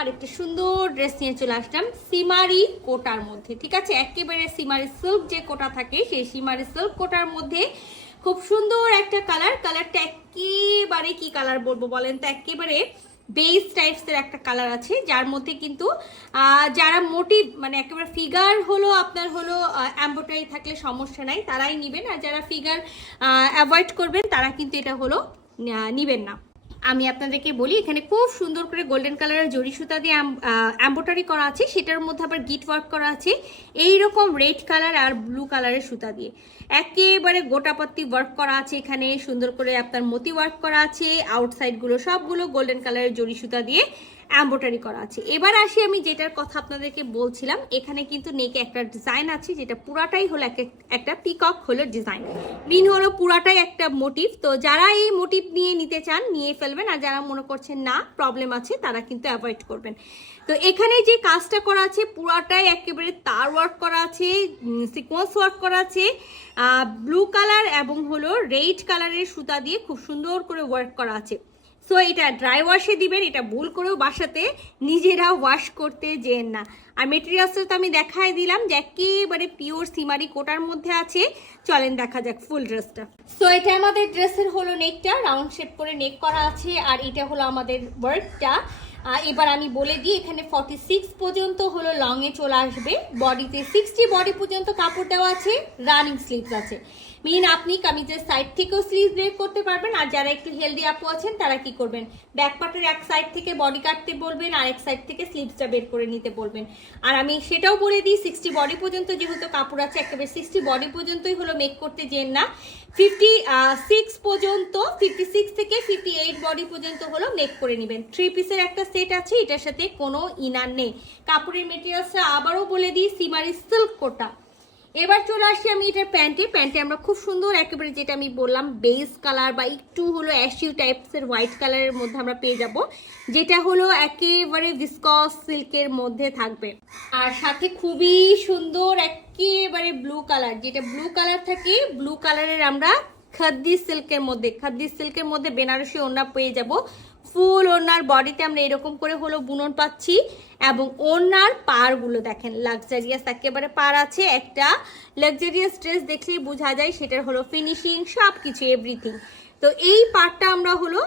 আর একটা সুন্দর ড্রেস নিয়ে চলে আসলাম সিমারি কোটার মধ্যে। ঠিক আছে, একেবারে সিমারি সিল্ক যে কোটা থাকে সেই সিমারি সিল্ক কোটার মধ্যে খুব সুন্দর একটা কালারটা একেবারে কি কালার বলবো বলেন তো, একেবারে বেস টাইপসের একটা কালার আছে, যার মধ্যে কিন্তু যারা মোটিভ মানে একেবারে ফিগার হলো আপনার হলো এমব্রয়ডারি থাকলে সমস্যা নাই, তারাই নিবেন। আর যারা ফিগার অ্যাভয়েড করবেন তারা কিন্তু এটা হলো নিবেন না। আমি আপনাদেরকে বলি, এখানে খুব সুন্দর করে গোল্ডেন কালারের জরি সুতা দিয়ে এমব্রয়ডারি করা আছে, সেটার মধ্যে আবার গিট ওয়ার্ক করা আছে এইরকম রেড কালার আর ব্লু কালারের সুতা দিয়ে একেবারে গোটাপত্তি ওয়ার্ক করা আছে। এখানে সুন্দর করে আপনার মতি ওয়ার্ক করা আছে, আউটসাইড গুলো সবগুলো গোল্ডেন কালারের জরি সুতা দিয়ে এমব্রয়ডারি করা আছে। এবার আসি আমি যেটার কথা আপনাদেরকে বলছিলাম, এখানে কিন্তু নেকে একটা ডিজাইন আছে যেটা পুরাটাই হলো একটা পিকক হলো ডিজাইন, মিন হলো পুরাটাই একটা মোটিভ। তো যারা এই মোটিভ নিয়ে নিতে চান নিয়ে ফেলবেন, আর যারা মনে করছেন না প্রবলেম আছে তারা কিন্তু অ্যাভয়েড করবেন। তো এখানে যে কাজটা করা আছে পুরাটাই একেবারে তার ওয়ার্ক করা আছে, সিকোয়েন্স ওয়ার্ক করা আছে, ব্লু কালার এবং হলো রেড কালারের সুতা দিয়ে খুব সুন্দর করে ওয়ার্ক করা আছে। সো এটা ড্রাই ওয়াশে দিবেন, এটা ভুল করেও বাসাতে নিজেরা ওয়াশ করতে যেন না। আর মেটেরিয়ালসটা তো আমি দেখাই দিলাম যে একেবারে পিওর সিমারি কোটার মধ্যে আছে। চলেন দেখা যাক ফুল ড্রেসটা। সো এটা আমাদের ড্রেসের হলো নেকটা, রাউন্ড শেপ করে নেক করা আছে, আর এটা হলো আমাদের ওয়ার্কটা। এবার আমি বলে দিই, এখানে 46 পর্যন্ত হলো লং এ চলে আসবে, বডিতে 60 বডি পর্যন্ত কাপড় দেওয়া আছে, রানিং স্লিভস আছে। মিন আপনি কামিজের সাইড থেকেও স্লিভ বের করতে পারবেন। আর যারা একটু হেলদি আপু আছেন তারা কি করবেন, ব্যাক পার্টের এক সাইড থেকে বডি কাটতে বলবেন, আর এক সাইড থেকে স্লিভসটা বের করে নিতে বলবেন। আর আমি সেটাও বলে দিই, 60 বডি পর্যন্ত যেহেতু কাপড় আছে, একেবারে 60 বডি পর্যন্তই হলো মেক করতে যেন না, 56 পর্যন্ত 56 থেকে 58 বডি পর্যন্ত হলো মেক করে নেবেন। 3 পিসের একটা সেট আছে, এটার সাথে কোনো ইনার নেই। কাপড়ের মেটেরিয়ালসটা আবারও বলে দিই সিমারি সিল্ক কোটা। এবার চলে আসি আমি এটার প্যান্টে আমরা খুব সুন্দর একেবারে যেটা আমি বললাম বেস কালার বা একটু হলো অ্যাশিউ টাইপসের হোয়াইট কালারের মধ্যে আমরা পেয়ে যাব, যেটা হলো একেবারে ভিসকস সিল্কের মধ্যে থাকবে। আর সাথে খুবই সুন্দর একেবারে ব্লু কালার, যেটা ব্লু কালার থাকে, ব্লু কালারের আমরা খাদ্দি সিল্কের মধ্যে বেনারসি ওড়না পেয়ে যাব। ফুল ওড়নার বডিতে আমরা এরকম করে হলো বুনন পাচ্ছি, এবং ওড়নার পাড়গুলো দেখেন লাক্সারিয়াস একেবারে পাড় আছে। একটা লাক্সারিয়াস ড্রেস দেখলেই বোঝা যায় সেটার হলো ফিনিশিং সব কিছু এভরিথিং। তো এই পাড়টা আমরা হলো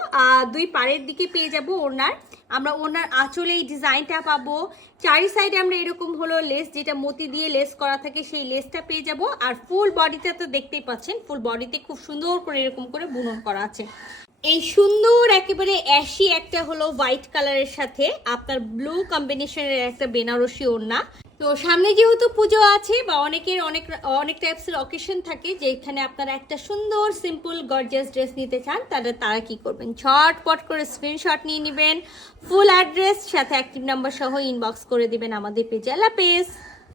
দুই পাড়ের দিকে পেয়ে যাব ওড়নার। আমরা ওড়নার আঁচলে এই ডিজাইনটা পাবো, চারি সাইডে আমরা এরকম হলো লেস, যেটা মতি দিয়ে লেস করা থাকে সেই লেসটা পেয়ে যাব। আর ফুল বডিতে তো দেখতেই পাচ্ছেন, ফুল বডিতে খুব সুন্দর করে এরকম করে বুনন করা আছে। এই সুন্দর একেবারে অ্যাশি একটা হলো হোয়াইট কালারের সাথে আপনার ব্লু কম্বিনেশনের একটা বেনারসি ওড়না। তো সামনে যেহেতু পুজো আছে বা অনেকের অনেক টাইপসের অকেশন থাকে, যেখানে আপনারা একটা সুন্দর সিম্পল গর্জিয়াস ড্রেস নিতে চান, তারা কি করবেন, ঝটপট করে স্ক্রিনশট নিয়ে নেবেন, ফুল অ্যাড্রেস সাথে অ্যাক্টিভ নাম্বার সহ ইনবক্স করে দিবেন আমাদের পেজে। আল্লাহ হাফেজ।